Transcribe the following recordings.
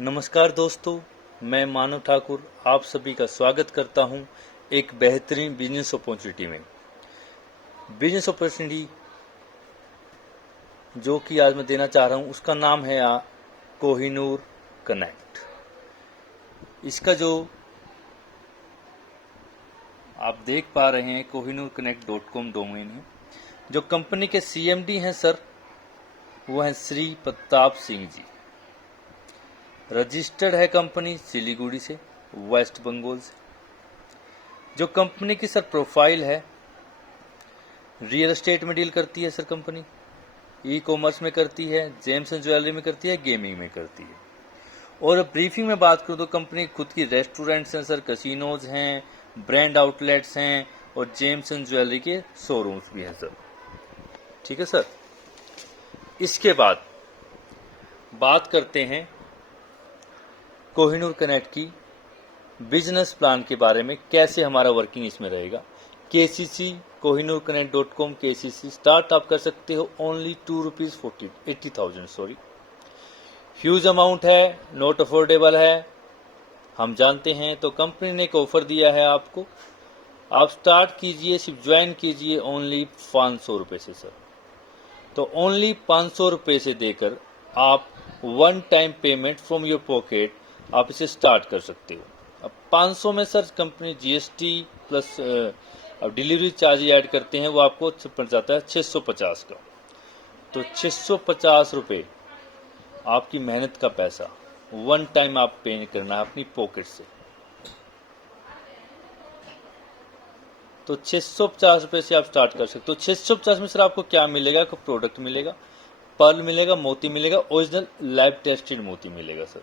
नमस्कार दोस्तों, मैं मानव ठाकुर आप सभी का स्वागत करता हूं एक बेहतरीन बिजनेस अपॉर्चुनिटी में। बिजनेस अपॉर्चुनिटी जो कि आज मैं देना चाह रहा हूं उसका नाम है कोहिनूर कनेक्ट। इसका जो आप देख पा रहे हैं kohinoorconnect.com डोमेन है। जो कंपनी के CMD हैं सर, वो हैं श्री प्रताप सिंह जी। रजिस्टर्ड है कंपनी सिलीगुड़ी से, वेस्ट बंगाल से। जो कंपनी की सर प्रोफाइल है, रियल एस्टेट में डील करती है सर कंपनी, ई-कॉमर्स में करती है, जेम्स एंड ज्वेलरी में करती है, गेमिंग में करती है। और ब्रीफिंग में बात करूं तो कंपनी खुद की रेस्टोरेंट्स हैं सर, कैसीनोज हैं, ब्रांड आउटलेट्स हैं और जेम्स एंड ज्वेलरी के शोरूम्स भी हैं सर। ठीक है सर। इसके बाद बात करते हैं कोहिनूर कनेक्ट की बिजनेस प्लान के बारे में, कैसे हमारा वर्किंग इसमें रहेगा। KCC kohinoorconnect.com KCC स्टार्ट आप कर सकते हो ओनली ₹280,000 सॉरी। ह्यूज अमाउंट है, नॉट अफोर्डेबल है, हम जानते हैं। तो कंपनी ने एक ऑफर दिया है आपको, आप स्टार्ट कीजिए, सिर्फ ज्वाइन कीजिए ओनली ₹500 से सर। तो ओनली ₹500 से देकर आप one time payment from your pocket आप इसे स्टार्ट कर सकते हो। अब 500 में सर कंपनी GST प्लस अब डिलीवरी चार्ज ऐड करते हैं, वो आपको पड़ जाता है 650 का। तो 650 रुपये आपकी मेहनत का पैसा वन टाइम आप पे करना है अपनी पॉकेट से। तो 650 रुपये से आप स्टार्ट कर सकते हो। 650 में सर आपको क्या मिलेगा? आपको प्रोडक्ट मिलेगा, पर्ल मिलेगा, मोती मिलेगा, ओरिजिनल लाइव टेस्टेड मोती मिलेगा सर।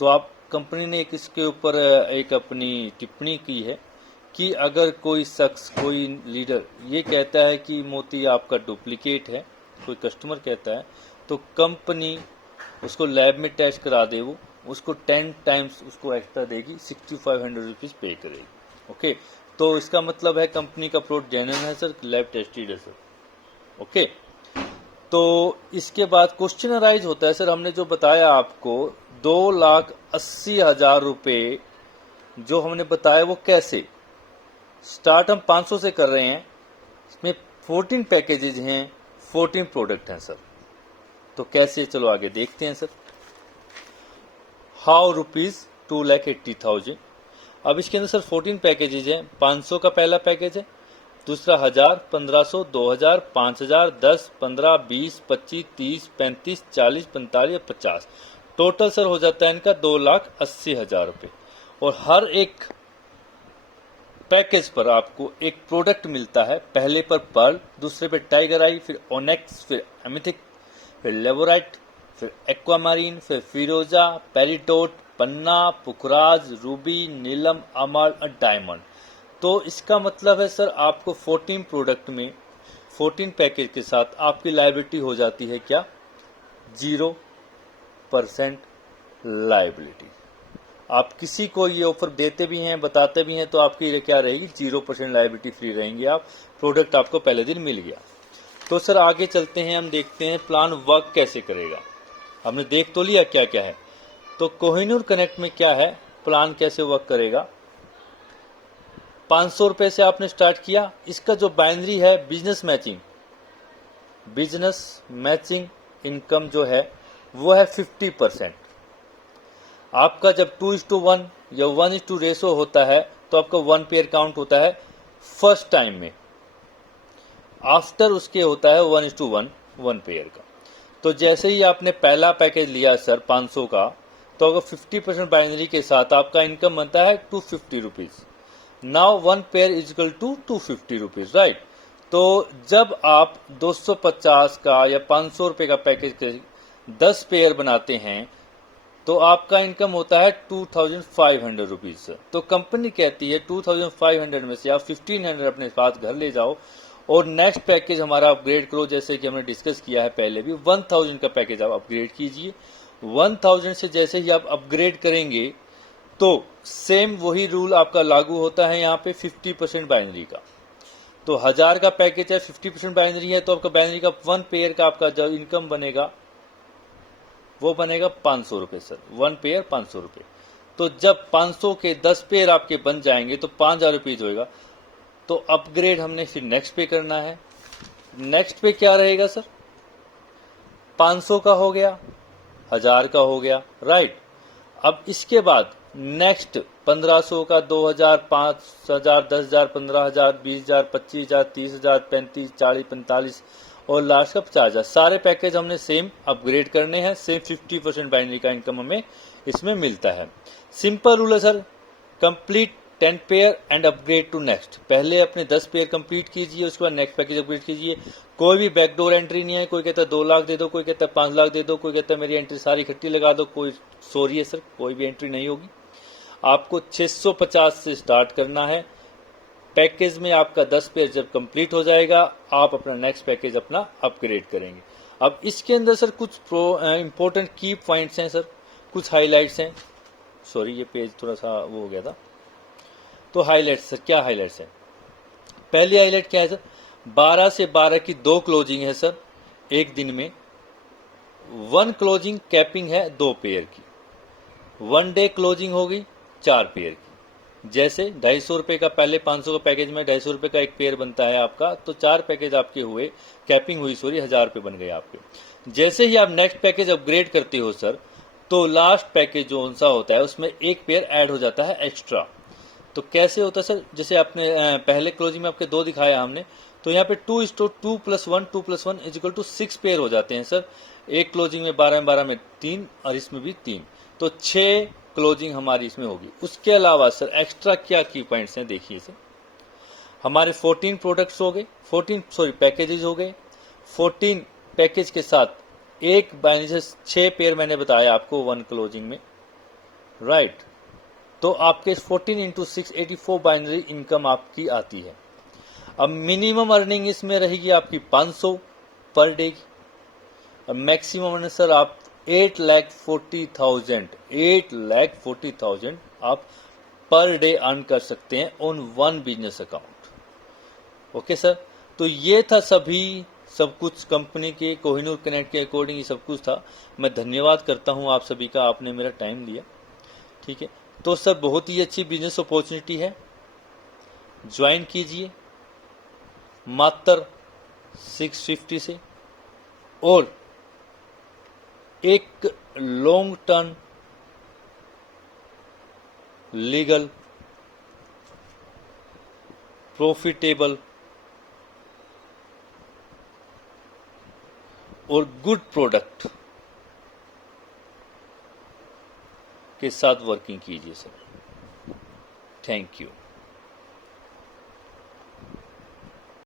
तो आप कंपनी ने एक इसके ऊपर एक अपनी टिप्पणी की है कि अगर कोई शख्स, कोई लीडर ये कहता है कि मोती आपका डुप्लीकेट है, कोई कस्टमर कहता है, तो कंपनी उसको लैब में टेस्ट करा दे, वो उसको 10 टाइम्स उसको एक्स्ट्रा देगी, 6500 रुपीज़ पे करेगी। ओके, तो इसका मतलब है कंपनी का प्रोडक्ट जेन्युइन है सर, लैब टेस्टेड है सर। ओके, तो इसके बाद क्वेश्चन अराइज होता है सर, हमने जो बताया आपको 2,80,000 रुपये जो हमने बताया वो कैसे स्टार्ट हम 500 से कर रहे हैं। इसमें 14 पैकेजेज हैं, 14 प्रोडक्ट हैं सर। तो कैसे, चलो आगे देखते हैं सर। हाउ ₹2,80,000। अब इसके अंदर सर 14 पैकेजेज हैं। 500 का पहला पैकेज है, दूसरा 1000, 1500, 2000, 5000, 10, 15, 20, 25, 30, 35, 40, 45 और 50। टोटल सर हो जाता है इनका 2,80,000 रुपये। और हर एक पैकेज पर आपको एक प्रोडक्ट मिलता है। पहले पर पर्ल, दूसरे पे टाइगर आई, फिर ओनेक्स, फिर एमिथिक, फिर लेवोराइट, फिर एक्वामारीन, फिर फिरोजा, पेरिडोट, पन्ना, पुखराज, रूबी, नीलम, अमर और डायमंड। तो इसका मतलब है सर आपको 14 प्रोडक्ट में 14 पैकेज के साथ आपकी लायबिलिटी हो जाती है क्या? 0% लायबिलिटी। आप किसी को ये ऑफर देते भी हैं, बताते भी हैं, तो आपकी क्या रहेगी? 0% लायबिलिटी फ्री रहेंगे आप। प्रोडक्ट आपको पहले दिन मिल गया। तो सर आगे चलते हैं, हम देखते हैं प्लान वर्क कैसे करेगा। हमने देख तो लिया क्या क्या है। तो कोहिनूर कनेक्ट में क्या है, प्लान कैसे वर्क करेगा। 500 रुपये से आपने स्टार्ट किया। इसका जो बाइनरी है बिजनेस मैचिंग इनकम जो है वो है 50%। आपका जब 2:1 या 1:2 रेशो होता है तो आपका 1 पेयर काउंट होता है फर्स्ट टाइम में। आफ्टर उसके होता है 1:1 1 पेयर का। तो जैसे ही आपने पहला पैकेज लिया सर 500 का, तो अगर 50% बाइनरी के साथ आपका इनकम बनता है 250 rupees. Now 1 pair is equal to 250 rupees, right. तो जब आप 250 का या 500 रुपये का पैकेज के 10 पेयर बनाते हैं तो आपका इनकम होता है 2,500 रुपीज़। तो कंपनी कहती है 2,500 में से आप 1,500 अपने पास घर ले जाओ और नेक्स्ट पैकेज हमारा अपग्रेड करो। जैसे कि हमने डिस्कस किया है पहले भी, 1,000 का पैकेज आप अपग्रेड कीजिए। 1,000 से जैसे ही आप अपग्रेड करेंगे तो सेम वही रूल आपका लागू होता है यहाँ पे 50% बाइनरी का। तो 1000 का पैकेज है, 50% बाइनरी है, तो आपका बाइनरी का 1 पेयर का आपका जो इनकम बनेगा वो बनेगा 500 रुपये सर, 1 पेयर 500 रुपये। तो जब 500 के 10 पेयर आपके बन जाएंगे तो 5000 रुपीज होएगा। तो अपग्रेड हमने फिर नेक्स्ट पे करना है। नेक्स्ट पे क्या रहेगा सर, 500 का हो गया, 1000 का हो गया, राइट। अब इसके बाद नेक्स्ट 1500 का, 2000, 5000, 10,000, 15,000, 20,000, 25,000, 30,000, 35, 40, 45 और लास्ट का 50,000। सारे पैकेज हमने सेम अपग्रेड करने हैं। सेम 50% बाइनरी का इनकम हमें इसमें मिलता है। सिंपल रूल है sir, complete 10 pair and upgrade to next. पहले अपने 10 पेयर कंप्लीट कीजिए, उसके बाद नेक्स्ट पैकेज अपग्रेड कीजिए। कोई भी बैकडोर एंट्री नहीं है। कोई कहता है 2 लाख दे दो, कोई कहता है 5 लाख दे दो, कोई कहता है मेरी एंट्री सारी इकट्ठी लगा दो। कोई सॉरी है सर, कोई भी एंट्री नहीं होगी। आपको 650 से स्टार्ट करना है। पैकेज में आपका 10 पेयर जब कंप्लीट हो जाएगा, आप अपना नेक्स्ट पैकेज अपना अपग्रेड करेंगे। अब इसके अंदर सर कुछ इंपॉर्टेंट की पॉइंट्स हैं सर, कुछ हाईलाइट्स हैं। सॉरी, ये पेज थोड़ा सा वो हो गया था। तो हाईलाइट्स सर, क्या हाईलाइट्स है? पहली हाईलाइट क्या है सर, 12 से 12 की 2 क्लोजिंग है सर एक दिन में। 1 क्लोजिंग कैपिंग है 2 पेयर की। 1 डे क्लोजिंग होगी 4 पेयर की। जैसे 250 रुपये का, पहले 500 का पैकेज में 250 रुपये का एक पेयर बनता है आपका, तो 4 पैकेज आपके हुए, कैपिंग हुई, सॉरी, 1000 रुपये बन गए आपके। जैसे ही आप नेक्स्ट पैकेज अपग्रेड करते हो सर, तो लास्ट पैकेज जो सा होता है उसमें एक पेयर ऐड हो जाता है एक्स्ट्रा। तो कैसे होता है सर, जैसे आपने पहले क्लोजिंग में आपके 2 दिखाया हमने, तो यहाँ पे 2:2 + 1 2 + 1 = 6 पेयर हो जाते हैं सर। एक क्लोजिंग में 12 में 12 में 3 और इसमें भी 3, तो 6 क्लोजिंग हमारी इसमें होगी। उसके अलावा सर एक्स्ट्रा क्या की पॉइंट्स हैं देखिए सर, हमारे 14 प्रोडक्ट्स हो गए, 14 पैकेजेस हो गए। 14 पैकेज के साथ एक बाइनरी से 6 पेयर मैंने बताया आपको 1 क्लोजिंग में, राइट। तो आपके 14 × 6 84 बाइनरी इनकम आपकी आती है। अब मिनिमम अर्निंग इसमें रहेगी आपकी 500 पर डे की, और मैक्सिमम अर्निंग सर आप 8,40,000 आप पर डे अर्न कर सकते हैं on 1 business account. Okay sir, तो ये था सब कुछ कंपनी के कोहिनूर कनेक्ट के अकॉर्डिंग ये सब कुछ था। मैं धन्यवाद करता हूं आप सभी का, आपने मेरा टाइम लिया। ठीक है, तो सर बहुत ही अच्छी बिजनेस अपॉर्चुनिटी है, ज्वाइन कीजिए मात्र 650 से, और एक लॉन्ग टर्म लीगल प्रॉफिटेबल और गुड प्रोडक्ट के साथ वर्किंग कीजिए सर। Thank you.